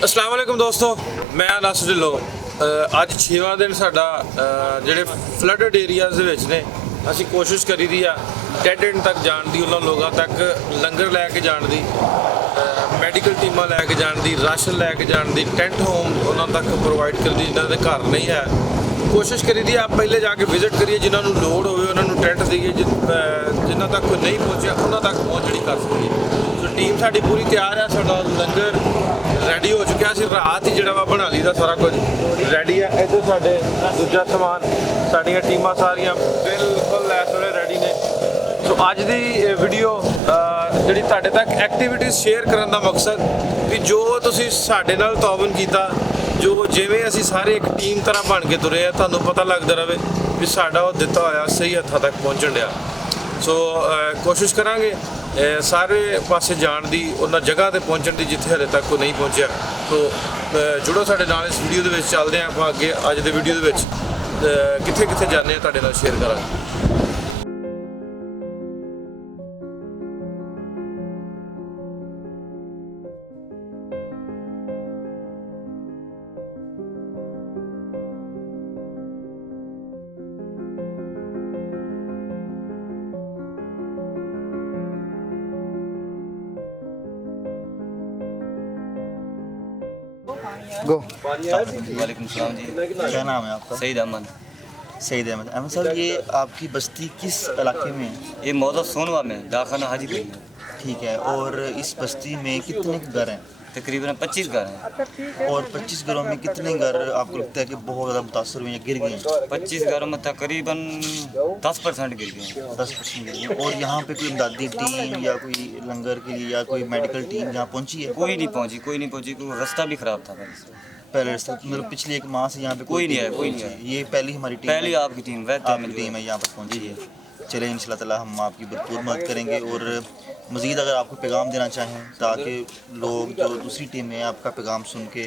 अस्सलाम वालेकुम दोस्तों, मैं नासिर ढिल्लों। ਅੱਜ 6ਵਾਂ ਦਿਨ ਸਾਡਾ ਜਿਹੜੇ ਫਲੱਡਡ ਏਰੀਆਜ਼ ਦੇ ਵਿੱਚ ਨੇ ਅਸੀਂ ਕੋਸ਼ਿਸ਼ ਕਰੀ ਦੀ ਆ ਡੈਡ ਐਂਡ ਤੱਕ ਜਾਣ ਦੀ, ਉਹਨਾਂ ਲੋਕਾਂ ਤੱਕ ਲੰਗਰ ਲੈ ਕੇ ਜਾਣ ਦੀ, ਮੈਡੀਕਲ ਟੀਮਾਂ ਲੈ ਕੇ ਜਾਣ ਦੀ, ਰਾਸ਼ਨ ਲੈ ਕੇ ਜਾਣ ਦੀ, ਟੈਂਟ ਹੋਮ ਉਹਨਾਂ ਤੱਕ ਪ੍ਰੋਵਾਈਡ ਕਰਨ ਦੀ ਜਿਨ੍ਹਾਂ ਦੇ ਘਰ ਨਹੀਂ ਹੈ। ਕੋਸ਼ਿਸ਼ ਕਰੀ ਦੀ ਆ ਪਹਿਲੇ ਜਾ ਕੇ ਵਿਜ਼ਿਟ ਕਰੀਏ, ਜਿਨ੍ਹਾਂ ਨੂੰ ਲੋੜ ਹੋਵੇ ਉਹਨਾਂ ਨੂੰ ਟੈਂਟ ਦੇਈਏ, ਜਿਨ੍ਹਾਂ ਤੱਕ ਕੋਈ ਨਹੀਂ ਪਹੁੰਚਿਆ ਉਹਨਾਂ ਤੱਕ ਪਹੁੰਚ ਜਿਹੜੀ ਕਰ ਸਕੀਏ। ਸੋ ਟੀਮ ਸਾਡੀ ਪੂਰੀ ਤਿਆਰ ਹੈ, ਸਾਡਾ ਲੰਗਰ ਰੈਡੀ ਹੋ ਚੁੱਕਿਆ। ਅਸੀਂ ਰਾਤ ਹੀ ਜਿਹੜਾ ਵਾ ਬਣਾ ਲਈ ਦਾ, ਸਾਰਾ ਕੁਝ ਰੈਡੀ ਹੈ। ਇੱਧਰ ਸਾਡੇ ਦੂਜਾ ਸਮਾਨ, ਸਾਡੀਆਂ ਟੀਮਾਂ ਸਾਰੀਆਂ ਬਿਲਕੁਲ ਇਸ ਵੇਲੇ ਰੈਡੀ ਨੇ। ਸੋ ਅੱਜ ਦੀ ਵੀਡੀਓ ਜਿਹੜੀ ਤੁਹਾਡੇ ਤੱਕ ਐਕਟੀਵਿਟੀਜ਼ ਸ਼ੇਅਰ ਕਰਨ ਦਾ ਮਕਸਦ ਵੀ ਜੋ ਤੁਸੀਂ ਸਾਡੇ ਨਾਲ ਤਾਉਨ ਕੀਤਾ, ਜੋ ਜਿਵੇਂ ਅਸੀਂ ਸਾਰੇ ਇੱਕ ਟੀਮ ਤਰ੍ਹਾਂ ਬਣ ਕੇ ਤੁਰੇ ਆ, ਤੁਹਾਨੂੰ ਪਤਾ ਲੱਗਦਾ ਰਹੇ ਵੀ ਸਾਡਾ ਉਹ ਦਿੱਤਾ ਹੋਇਆ ਸਹੀ ਹੱਥਾਂ ਤੱਕ ਪਹੁੰਚਣ ਡਿਆ। ਸੋ ਕੋਸ਼ਿਸ਼ ਕਰਾਂਗੇ ਸਾਰੇ ਪਾਸੇ ਜਾਣ ਦੀ, ਉਹਨਾਂ ਜਗ੍ਹਾ ਤੇ ਪਹੁੰਚਣ ਦੀ ਜਿੱਥੇ ਹਲੇ ਤੱਕ ਕੋਈ ਨਹੀਂ ਪਹੁੰਚਿਆ। ਸੋ ਜੁੜੋ ਸਾਡੇ ਨਾਲ, ਇਸ ਵੀਡੀਓ ਦੇ ਵਿੱਚ ਚੱਲਦੇ ਹਾਂ ਆਪਾਂ ਅੱਗੇ। ਅੱਜ ਦੇ ਵੀਡੀਓ ਦੇ ਵਿੱਚ ਕਿੱਥੇ ਕਿੱਥੇ ਜਾਂਦੇ ਆ ਤੁਹਾਡੇ ਨਾਲ ਸ਼ੇਅਰ ਕਰਾਂਗੇ। गो। वालेकुम सलाम जी। क्या नाम है आपका? सईद अहमद। सईद अहमद। अहमद साहब, ये आपकी बस्ती किस इलाके में है? ये मौदा सोनवा में डाखाना हाजीपुर में। ठीक है। और इस बस्ती में कितने घर हैं? तकरीबन 25 घर हैं। और 25 घरों में कितने घर आपको लगता है कि बहुत ज़्यादा मुतासर हुए या गिर गए हैं? 25 घरों में तकरीबन 10% गिर गए हैं। 10% गिर गए। और यहाँ पे कोई इमदादी टीम या कोई लंगर के लिए या कोई मेडिकल टीम यहाँ पहुँची है? कोई नहीं पहुंची, क्योंकि रास्ता भी खराब था पहले से। पहले से मतलब पिछले एक माह से यहाँ पे कोई नहीं आया, कोई नहीं पहुंची है। ये पहली हमारी टीम पहली है। आपकी टीम वैसे आपकी टीम है यहाँ पर पहुँची है। चले इंशाल्लाह ताला हम आपकी भरपूर मदद करेंगे। और मज़ीद अगर आपको पैगाम देना चाहें ताकि लोग जो दूसरी टीम है आपका पैगाम सुन के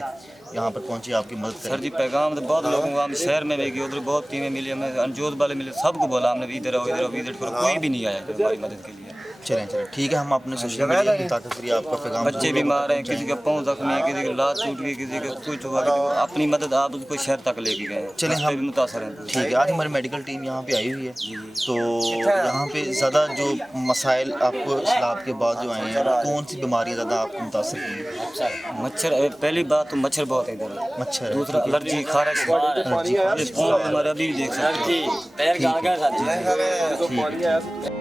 यहाँ पर पहुँचे, आपकी मदद सर करें। जी पैगाम तो बहुत लोगों को, हम शहर में भी गए, उधर बहुत टीमें मिली, हमें अनजोत वाले मिले, सबको बोला हमने इधर आओ विजिट करो, कोई भी नहीं आया हमारी मदद के लिए। चलें ठीक है, हम अपने सोशल मीडिया की ताकत करिए आपका पैगाम। बच्चे बीमार हैं, किसी का पाँव जख्मी है, किसी की लात टूट गई, किसी का कुछ हुआ, किसी को अपनी मदद आप उसको शहर तक लेके गए। चलें, हम भी मुतासर हैं। ठीक है। आज हमारी मेडिकल टीम यहाँ पे आई हुई है, तो यहाँ पे ज़्यादा जो मसाइल आपको सैलाब के बाद जो आए हैं, कौन सी बीमारियाँ ज़्यादा आपको मुतासर की? मच्छर, पहली बात तो मच्छर बहुत है इधर। मच्छर है। दूसरा एलर्जी, खारिश, हमारे अभी भी देख सकते हैं। ठीक है।